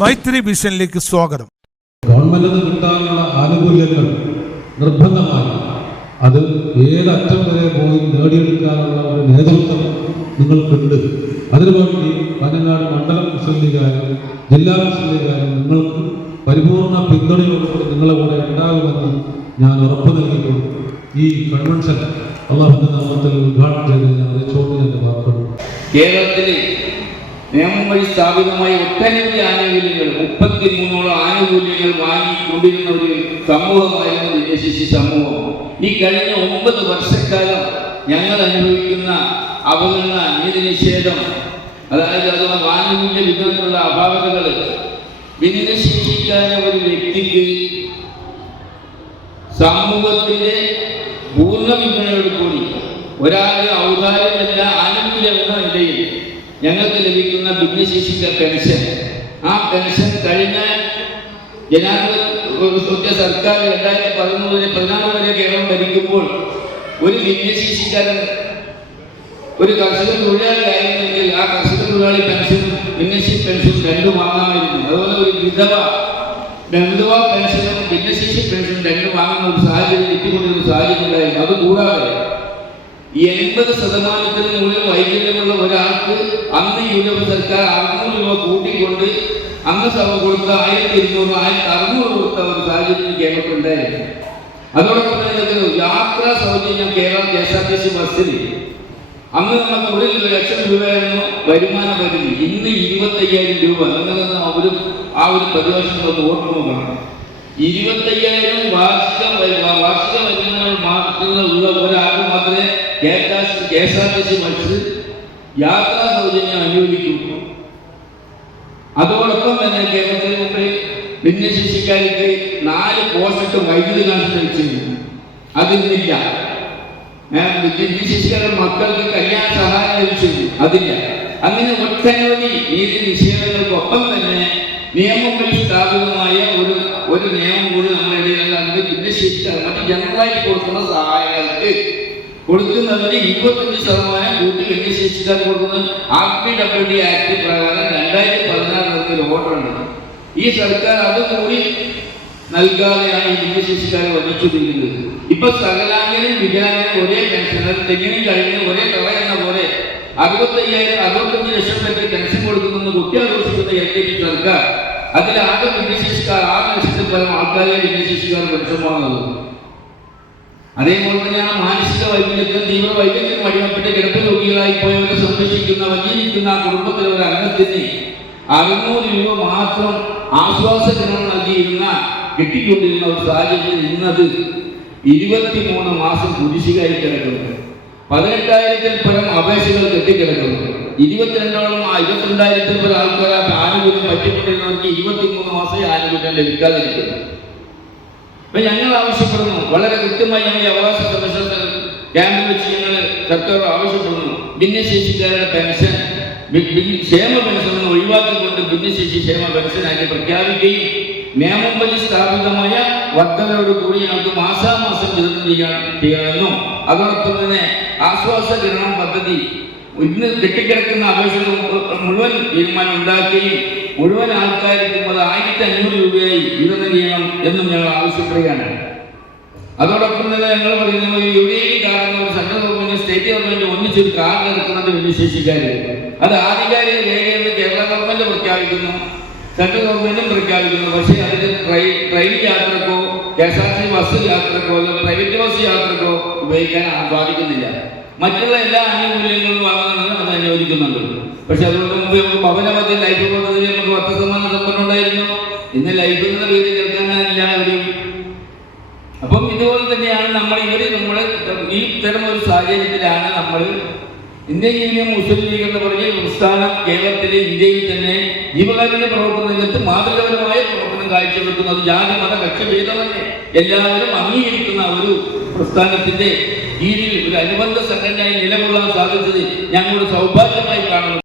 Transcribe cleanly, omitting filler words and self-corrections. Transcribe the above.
മൈത്രി വിഷനിലേക്ക് സ്വാഗതം. ഗവൺമെന്റിൽ നിന്ന് കിട്ടാനുള്ള ആനുകൂല്യങ്ങൾ നിർബന്ധമായി അത് ഏതറ്റം വരെ പോയി നേടിയെടുക്കാനുള്ള ഒരു നേതൃത്വം നിങ്ങൾക്കുണ്ട്. അതിനുവേണ്ടി പനങ്ങാട് മണ്ഡലം മുസ്ലിം ലീഗായാലും ജില്ലാ മുസ്ലിം ലീഗായാലും നിങ്ങൾക്ക് പരിപൂർണ പിന്തുണയോടുകൂടി നിങ്ങളെ കൂടെ ഉണ്ടാകുമെന്ന് ഞാൻ ഉറപ്പ് നൽകിയിട്ടുണ്ട്. ഈ കൺവെൻഷൻ അള്ളാഹുവിന്റെ നാമത്തിൽ ഉദ്ഘാടനം ചെയ്ത് ഞാൻ അറിയിച്ചുകൊണ്ട് എന്റെ വാക്കുകൾ. കേരളത്തിലെ നിയമം വഴി സ്ഥാപിതമായ ഒട്ടനവധി ആനുകൂല്യങ്ങൾ 33 ആനുകൂല്യങ്ങൾ വാങ്ങിക്കൊണ്ടിരുന്ന ഒരു സമൂഹമായിരുന്നു ഭിന്നശേഷി സമൂഹം. ഈ കഴിഞ്ഞ 9 വർഷക്കാലം ഞങ്ങൾ അനുഭവിക്കുന്ന അവഗണന, നീതി നിഷേധം, അതായത് ആനുകൂല്യ വിധത്തിലുള്ള അപാകതകൾ ഭിന്നശേഷിക്കാര ഒരു വ്യക്തിക്ക് സമൂഹത്തിന്റെ പൂർണ്ണ പിന്തുണയോട് കൂടി ഒരാളുടെ ഔദാര്യമല്ല ആനുകൂല്യം എന്ന നിലയിൽ ഞങ്ങൾക്ക് ലഭിക്കുന്ന ഭിന്നശേഷിക്കാർ പെൻഷൻ, ആ പെൻഷൻ കഴിഞ്ഞ ജനാധിപത്യ സർക്കാർ 2013-14 വരെ കേരളം ഭരിക്കുമ്പോൾ ഒരു ഭിന്നശേഷിക്കാരൻ ഒരു കർഷക തൊഴിലാളി ആയിരുന്നെങ്കിൽ ആ കർഷക തൊഴിലാളി പെൻഷൻ ഭിന്നശേഷി പെൻഷൻ രണ്ടും വാങ്ങാമായിരുന്നു. അതുപോലെ ഒരു വിധവ പെൻഷനും ഭിന്നശേഷി പെൻഷൻ രണ്ടും വാങ്ങുന്ന ഒരു സാഹചര്യം എത്തിക്കൊണ്ടിരുന്ന സാഹചര്യം ഉണ്ടായിരുന്നു. അതുകൂടാതെ 80% മുകളിൽ വൈകല്യമുള്ള ഒരാൾക്ക് അന്ന് യുവ സർക്കാർ 600 രൂപ കൂട്ടിക്കൊണ്ട് അന്ന് സഭ കൊടുത്ത 1200, 1600 കൊടുത്ത ഒരു സാഹചര്യം കേരളത്തിലുണ്ടായിരുന്നു. അതോടൊപ്പം തന്നെ യാത്രാ സൗജന്യം കേരളം KSRTC ബസ്സിൽ അന്ന് നമുക്ക് 1 ലക്ഷം രൂപയായിരുന്നു വരുമാന പരിധി. ഇന്ന് 25,000 രൂപ. ആ ഒരു പ്രതിവർഷം ഒന്ന് ഓർമ്മ നോക്കണം. 25,000 വാർഷിക വരുമാനങ്ങൾ മാത്രമുള്ള ഒരാൾക്ക് മാത്രമേ KSRTC ബസ് യാത്രാ സൗജന്യം അനുവദിക്കൂ. അതോടൊപ്പം തന്നെ കേരളത്തിന് മുമ്പിൽ ഭിന്നശേഷിക്കാർക്ക് 4 പോസ്റ്റ് വൈദ്യുതി കണക്ഷൻ വെച്ചിരുന്നു. അതിന്നില്ല. ഭിന്നശേഷിക്കാരുടെ മക്കൾക്ക് കല്യാണ സഹായം ലഭിച്ചിരുന്നു. അതില്ല. അങ്ങനെ ഒട്ടനവധി നീതി നിഷേധങ്ങൾക്കൊപ്പം തന്നെ നിയമം വഴി സ്ഥാപിതമായ ഒരു നിയമം കൂടി നമ്മുടെ ഇടയിലുണ്ട്. ഭിന്നശേഷിക്കാർ മറ്റ് ജനറലായി കൊടുക്കുന്ന സഹായങ്ങൾക്ക് കൊടുക്കുന്നതിന് 25% കൂട്ടി ഭിന്നശേഷിക്കാർ കൊടുക്കുന്നത് RPWD ആക്ട് പ്രകാരം 2016 ഒരു ഓർഡർ ഉണ്ട്. ഈ സർക്കാർ അതുകൂടി നൽകാതെയാണ് ഈ ഭിന്നശേഷിക്കാരെ വഹിച്ചുകൊണ്ടിരിക്കുന്നത്. ഇപ്പൊ സകലാംഗനും വികലാംഗനും ഒരേ പെൻഷൻ, തെങ്ങിനും കഴിഞ്ഞ് ഒരേ തറ എന്ന പോലെ 65 ലക്ഷം പേർക്ക് പെൻഷൻ കൊടുക്കുമെന്ന് കുട്ടിയാഘോഷിക്കുന്ന LDP സർക്കാർ അതിലാകെ ഭിന്നശേഷിക്കാർ 6 ലക്ഷത്തിൽ പരം ആൾക്കാരെ ഭിന്നശേഷിക്കാർ പെൻഷൻ വാങ്ങുന്നത്. അതേപോലെ തന്നെയാണ് മാനസിക വൈകല്യത്തിനും തീവ്ര വൈകല്യത്തിനും അടിമപ്പെട്ട് കിടപ്പ് രോഗികളായി പോയവരെ സംരക്ഷിക്കുന്ന വലിയിരിക്കുന്ന ആ കുടുംബത്തിലെ ഒരു അംഗത്തിന് 600 രൂപ മാത്രം ആശ്വാസഗൃഹം നൽകിയിരുന്ന കിട്ടിക്കൊണ്ടിരുന്ന ഒരു സാഹചര്യം ഇന്നത് 23 മാസം കുടിശ്ശികയായി കിടക്കുന്നു. 18,000-ൽ പരം അപേക്ഷകൾ കെട്ടിക്കിടക്കുന്നു. 22,000-ൽ പരം ആൾക്കാർ ആനുകൂല്യം പറ്റിക്കൊണ്ടിരുന്നവർക്ക് 23 മാസം ആനുകൂല്യം ലഭിക്കാതിരിക്കുന്നു. അപ്പൊ ഞങ്ങൾ ആവശ്യപ്പെടുന്നു, വളരെ കൃത്യമായി ഞങ്ങൾ അവകാശ കമ്മീഷൻ ക്യാമ്പിൽ വെച്ച് ഞങ്ങൾ സർക്കാർ ആവശ്യപ്പെടുന്നു, ഭിന്നശേഷിക്കാരുടെ പെൻഷൻ ക്ഷേമ പെൻഷൻ ഒഴിവാക്കിക്കൊണ്ട് ഭിന്നശേഷി ക്ഷേമ പെൻഷനാക്കി പ്രഖ്യാപിക്കുകയും നിയമം വഴി സ്ഥാപിതമായ വർധനയോടുകൂടി ഞങ്ങൾക്ക് മാസാമാസം വിതരണം ചെയ്യണമെന്നും അതോടൊപ്പം തന്നെ ആശ്വാസകിരണം പദ്ധതി ഇന്ന് കെട്ടിക്കിടക്കുന്ന അപേക്ഷകൾ മുഴുവൻ തീരുമാനം ഉണ്ടാക്കുകയും മുഴുവൻ ആൾക്കാർക്കും അത് 1,500 രൂപയായി വിതരണം ചെയ്യണം എന്നും ഞങ്ങൾ ആവശ്യപ്പെടുകയാണ്. അതോടൊപ്പം തന്നെ ഞങ്ങൾ പറയുന്നത് UDI കാർഡ് ഒരു സെൻട്രൽ ഗവൺമെന്റ് സ്റ്റേറ്റ് ഗവൺമെന്റ് ഒന്നിച്ചൊരു കാർഡ് എടുക്കുന്നത് ഭിന്നശേഷിക്കാര് അത് ആധികാരിക രേഖയെന്ന് കേരള ഗവൺമെന്റ് പ്രഖ്യാപിക്കുന്നു, സെൻട്രൽ ഗവൺമെന്റും പ്രഖ്യാപിക്കുന്നു. പക്ഷേ അതിന് ട്രെയിൻ യാത്രക്കോ KSRTC ബസ് യാത്രക്കോ പ്രൈവറ്റ് ബസ് യാത്രക്കോ ഉപയോഗിക്കാൻ സാധിക്കുന്നില്ല. മറ്റുള്ള എല്ലാ ആനുകൂല്യങ്ങളും വാങ്ങുന്നതിന് അത് അനുവദിക്കുന്നുണ്ട്. പക്ഷെ അതുകൊണ്ട് മുമ്പ് ഭവനമധ്യ ലൈഫ് പദ്ധതിയിൽ നമുക്ക് 10% സമ്പന്നം ഉണ്ടായിരുന്നു. ഇന്ന് ലൈഫ് എന്ന പേര് കേൾക്കാനില്ല എവിടെയും. അപ്പം ഇതുപോലെ തന്നെയാണ് നമ്മൾ ഈ ഇത്തരം ഒരു സാഹചര്യത്തിലാണ് നമ്മൾ ഇന്ത്യൻ യൂണിയൻ മുസ്ലിം ലീഗ് എന്ന് പറഞ്ഞ പ്രസ്ഥാനം കേരളത്തിലെ ഇന്ത്യയിൽ തന്നെ ജീവകാരുണ്യ പ്രവർത്തന രംഗത്ത് മാതൃകാപരമായ പ്രവർത്തനം കാഴ്ചവെക്കുന്നത് ജാതി മത കക്ഷിഭേദമന്യേ എല്ലാവരും അംഗീകരിക്കുന്ന ഒരു പ്രസ്ഥാനത്തിന്റെ കീഴിൽ ഒരു അനുബന്ധ സംഘടനയായി നിലകൊള്ളാൻ സാധിച്ചത് ഞങ്ങളുടെ സൗഭാഗ്യമായി കാണുന്നു.